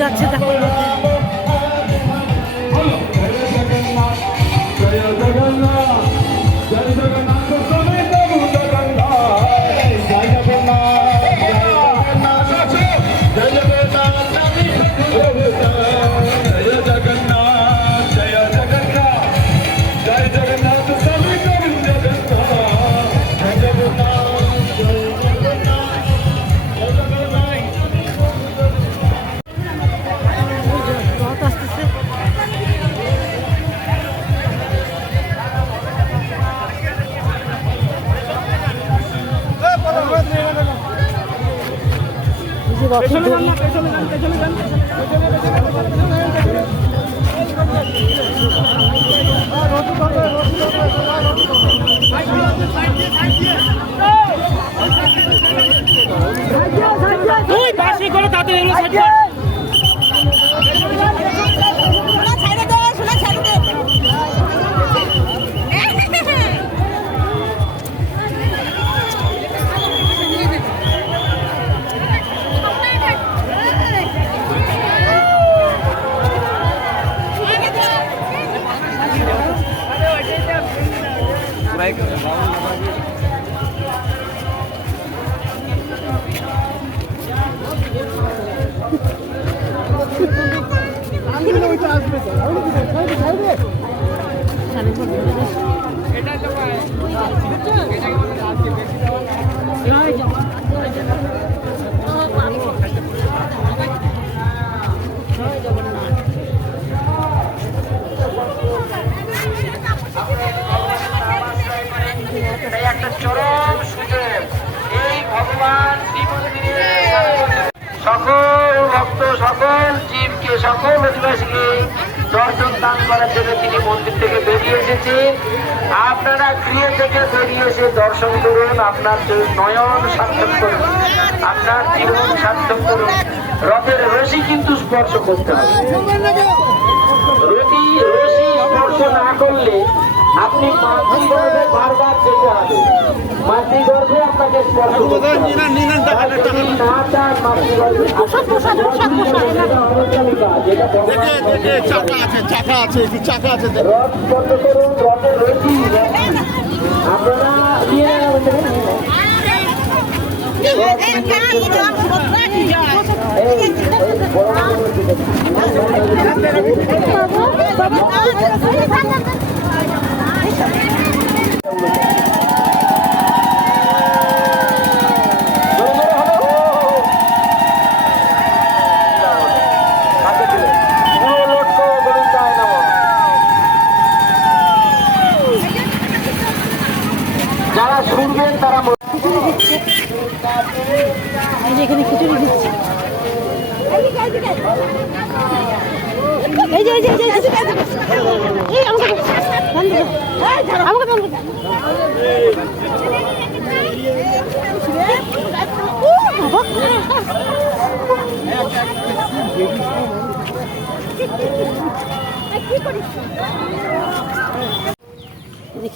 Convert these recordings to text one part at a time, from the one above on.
যাচ্ছে দেখো। বাসি করে তাদের একটা চরম সুযোগ এই ভগবান সকল ভক্ত সকল জীবকে সকল অধিবাসীকে দর্শন দান করার জন্য তিনি মন্দির থেকে বেরিয়ে এসেছেন। আপনারা গৃহ থেকে বেরিয়ে এসে দর্শন করুন, আপনার নয়ন সার্থক করুন, আপনার জীবন সার্থক করুন। রথের রশি কিন্তু স্পর্শ করতে হবে। রশি স্পর্শ না করলে আপনি মাতৃগর্ভে বারবার যেতে হবে। মাতৃগর্ভে আপনাকে স্পর্শ করতে হবে। না চান মাতৃগর্ভে চাকা আছে রথ স্পর্শ করুন, রথের রশি আপনারা নিয়ে যারা শুনবেন তারা এখানে খিচুড়ি দিচ্ছে।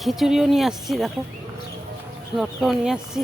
খিচুড়িও নিয়ে আসছি, দেখো লটকাও নিয়ে আসছি।